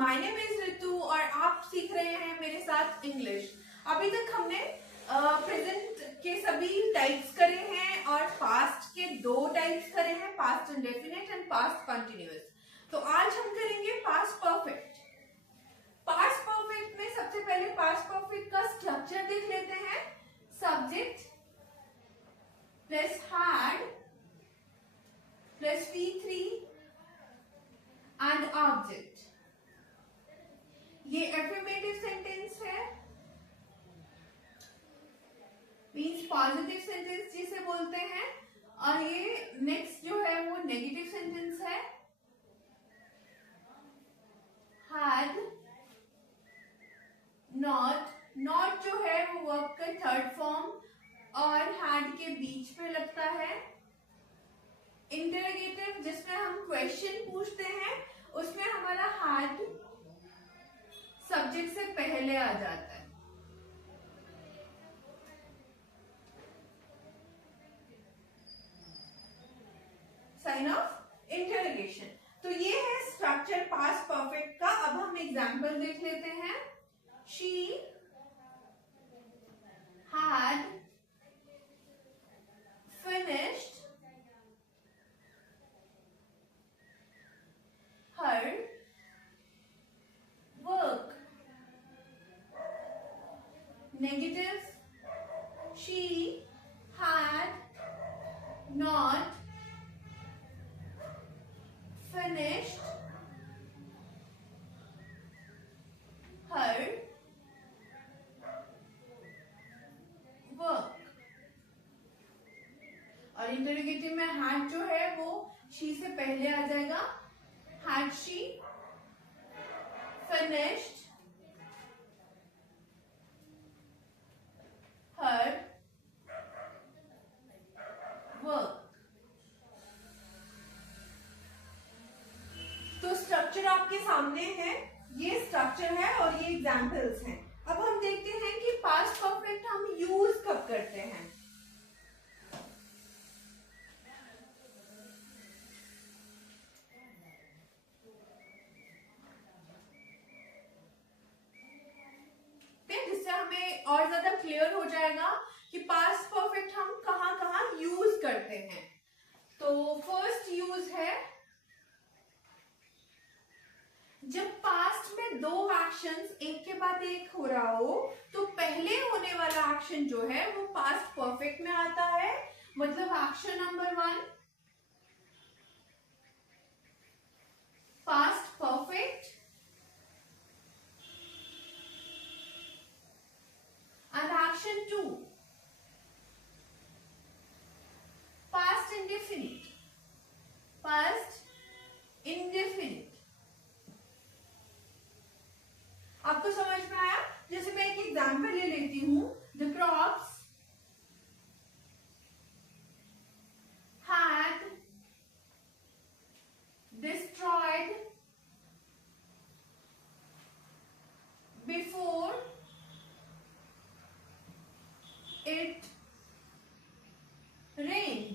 My name is Ritu और आप सीख रहे हैं मेरे साथ इंग्लिश। अभी तक हमने प्रेजेंट के सभी टाइप्स करे हैं और पास्ट के दो टाइप्स करे हैं, past indefinite and past continuous. तो आज हम करेंगे पास्ट परफेक्ट। पास्ट परफेक्ट में सबसे पहले पास्ट परफेक्ट का स्ट्रक्चर देख लेते हैं। Subject plus had plus V3 and object. ये एफर्मेटिव सेंटेंस है, मीन्स पॉजिटिव सेंटेंस जिसे बोलते हैं, और ये नेक्स्ट जो है वो नेगेटिव सेंटेंस है। हैड नॉट जो है वो वर्ब का थर्ड फॉर्म और हैड के बीच में लगता है। इंटरोगेटिव जिसमें हम क्वेश्चन पूछते हैं उसमें हमारा हैड सब्जेक्ट से पहले आ जाता है। Sign of interrogation. तो ये है स्ट्रक्चर पास्ट परफेक्ट का। अब हम एग्जाम्पल देख लेते हैं। She had finished her work. Negative, she had not finished her work। और इंटरोगेटिव में had जो है वो she से पहले आ जाएगा। had she finished her work। तो स्ट्रक्चर आपके सामने है, ये स्ट्रक्चर है और ये एग्जाम्पल्स हैं। अब हम देखते हैं कि पास्ट परफेक्ट हम यूज कब करते हैं। जिससे हमें और ज्यादा क्लियर हो जाएगा कि पास्ट परफेक्ट हम कहां कहां यूज करते हैं। तो फर्स्ट यूज है जब पास्ट में दो एक्शंस एक के बाद एक हो रहा हो तो पहले होने वाला एक्शन जो है वो पास्ट परफेक्ट में आता है। मतलब action number 1 past perfect and action 2 past indefinite। past indefinite आपको समझ में आया? जैसे मैं एक एग्जांपल ले लेती हूं। The crops had destroyed before it rained।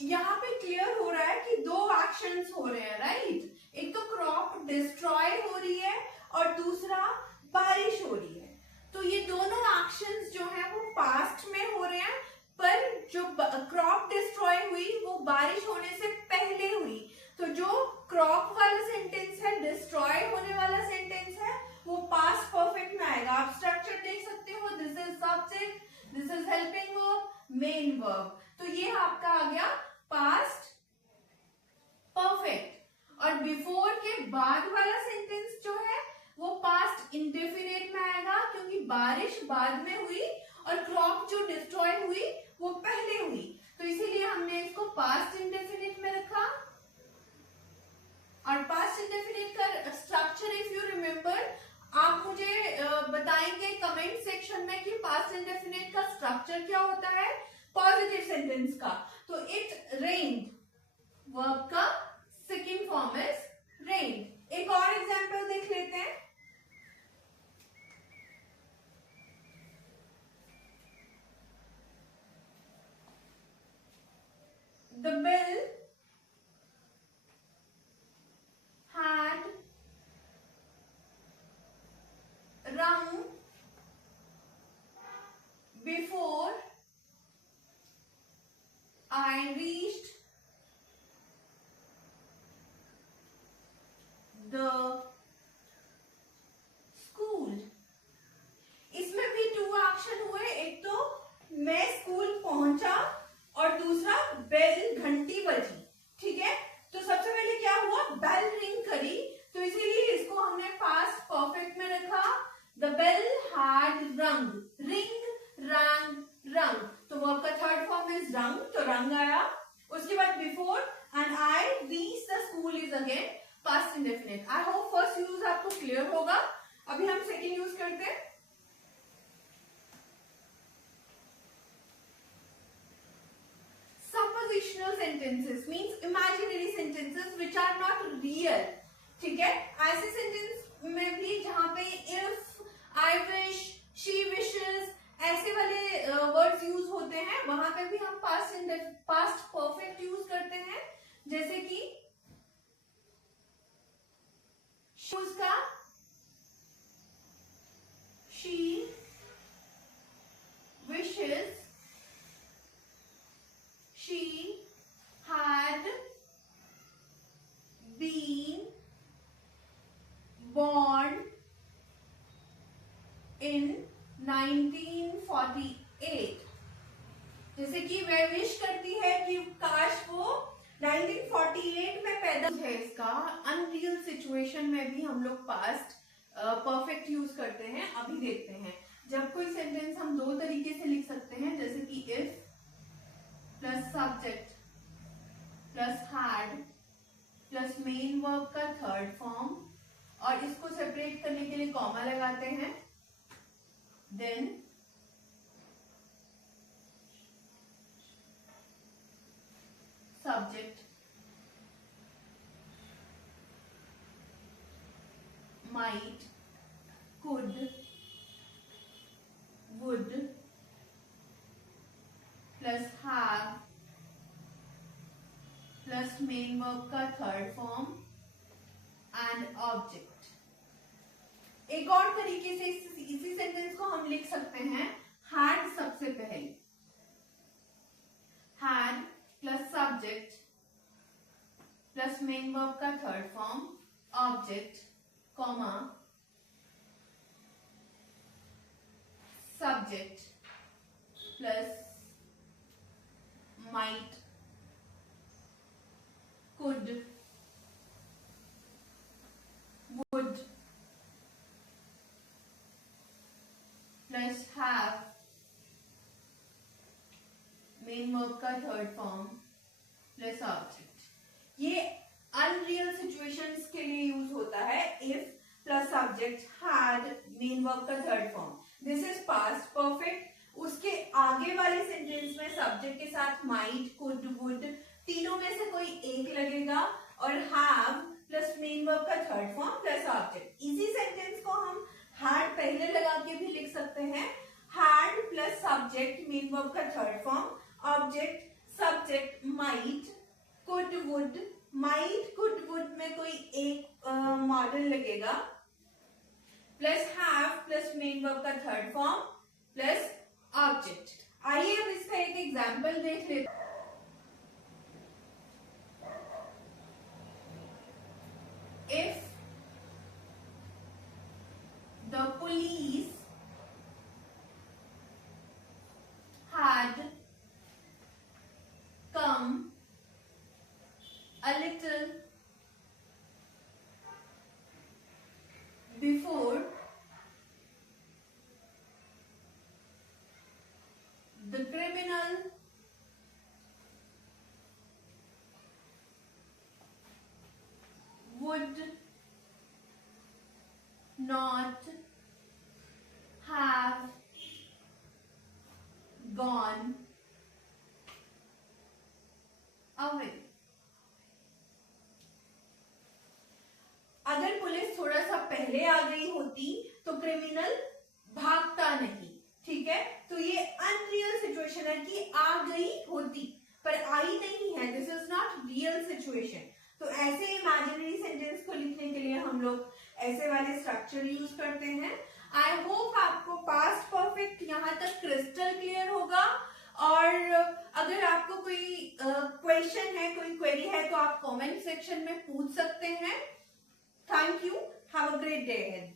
यहां पे क्लियर हो रहा है कि दो एक्शंस हो रहे हैं, राइट? एक तो क्रॉप डिस्ट्रॉय हो रही है और दूसरा बारिश हो रही है। तो ये दोनों एक्शंस जो हैं वो पास्ट में हो रहे हैं, पर जो क्रॉप डिस्ट्रॉय हुई वो बारिश होने से पहले हुई। तो जो क्रॉप वाला सेंटेंस है, डिस्ट्रॉय होने वाला सेंटेंस है, वो पास्ट परफेक्ट में आएगा। आप स्ट्रक्चर देख सकते हो। This is subject, this is helping verb, main verb. तो ये आपका आ गया पास्ट परफेक्ट। और बिफोर के बाद वाला सेंटेंस जो है वो पास्ट इंडेफिनिट में आएगा, क्योंकि बारिश बाद में हुई और क्रॉप जो डिस्ट्रॉय हुई वो पहले हुई। तो इसीलिए हमने इसको पास्ट इंडेफिनिट में रखा। और पास्ट इंडेफिनिट का स्ट्रक्चर इफ यू रिमेम्बर, आप मुझे बताएंगे कमेंट सेक्शन में कि पास्ट इंडेफिनिट का स्ट्रक्चर क्या होता है पॉजिटिव सेंटेंस का। तो इट रेन्ड वर्ब का सेकंड फॉर्म इज रेन्ड। एक और एग्जांपल देख लेते हैं। The bill I reached the school. इसमें भी 2 एक्शन हुए, एक तो मैं स्कूल पहुंचा और दूसरा बेल घंटी बजी, ठीक है। तो सबसे पहले क्या हुआ, बेल रिंग करी, तो इसीलिए इसको हमने पास्ट परफेक्ट में रखा। द बेल हैड रंग, रिंग रंग रंग, तो वर्ब का थर्ड फॉर्म इज रंग, तो रंग आया। उसके बाद before and I reach the school is again past indefinite. I hope first use आपको क्लियर होगा। अभी हम सेकेंड यूज करते हैं। Suppositional sentences means imaginary sentences which are not real, ठीक है। ऐसे सेंटेंस में भी जहां पे if, I wish, she wishes ऐसे वाले वर्ड्स यूज होते हैं, वहां पे भी हम पास्ट परफेक्ट यूज करते हैं। जैसे कि उसका she wishes she had been born in 1948। जैसे कि वह विश करती है कि काश वो 1948 में पैदा है। इसका अनरियल सिचुएशन में भी हम लोग पास्ट परफेक्ट यूज करते हैं। अभी देखते हैं, जब कोई सेंटेंस हम 2 तरीके से लिख सकते हैं, जैसे कि if plus subject plus had plus main verb का थर्ड फॉर्म, और इसको सेपरेट करने के लिए कॉमा लगाते हैं। Then subject might, could, would plus have plus main verb का थर्ड फॉर्म एंड ऑब्जेक्ट। एक और तरीके से इसी सेंटेंस को हम लिख सकते हैं, had सबसे पहले, had plus subject plus main verb का third form object comma subject plus might, could, would plus have main verb का थर्ड फॉर्म प्लस ऑब्जेक्ट। ये अनरियल सिचुएशंस के लिए यूज होता है। If plus subject had main verb का third form, this is past perfect. उसके आगे वाले सेंटेंस में सब्जेक्ट के साथ माइट, कुड, वुड तीनों में से कोई एक लगेगा, और हैव प्लस मेन वर्ब का थर्ड फॉर्म प्लस ऑब्जेक्ट। इसी सेंटेंस को हम हैड पहले लगा के भी लिख सकते हैं, had plus subject main verb का third form object subject might, could, would, might could would में कोई एक मॉडल लगेगा, plus have plus main verb का थर्ड फॉर्म प्लस ऑब्जेक्ट। आइए अब इसका एक एग्जाम्पल देख लेते हैं। If the police had come a little before the criminal would not have gone away। अगर पुलिस थोड़ा सा पहले आ गई होती तो क्रिमिनल भागता नहीं, ठीक है। तो ये अनरियल सिचुएशन है कि आ गई होती पर आई नहीं है, this is not real situation. तो ऐसे इमेजिनरी सेंटेंस को लिखने के लिए हम लोग ऐसे वाले स्ट्रक्चर यूज करते हैं। आई होप आपको पास्ट परफेक्ट यहाँ तक क्रिस्टल क्लियर होगा। और अगर आपको कोई क्वेश्चन है, कोई क्वेरी है तो आप कमेंट सेक्शन में पूछ सकते हैं। Thank you, have a great day ahead.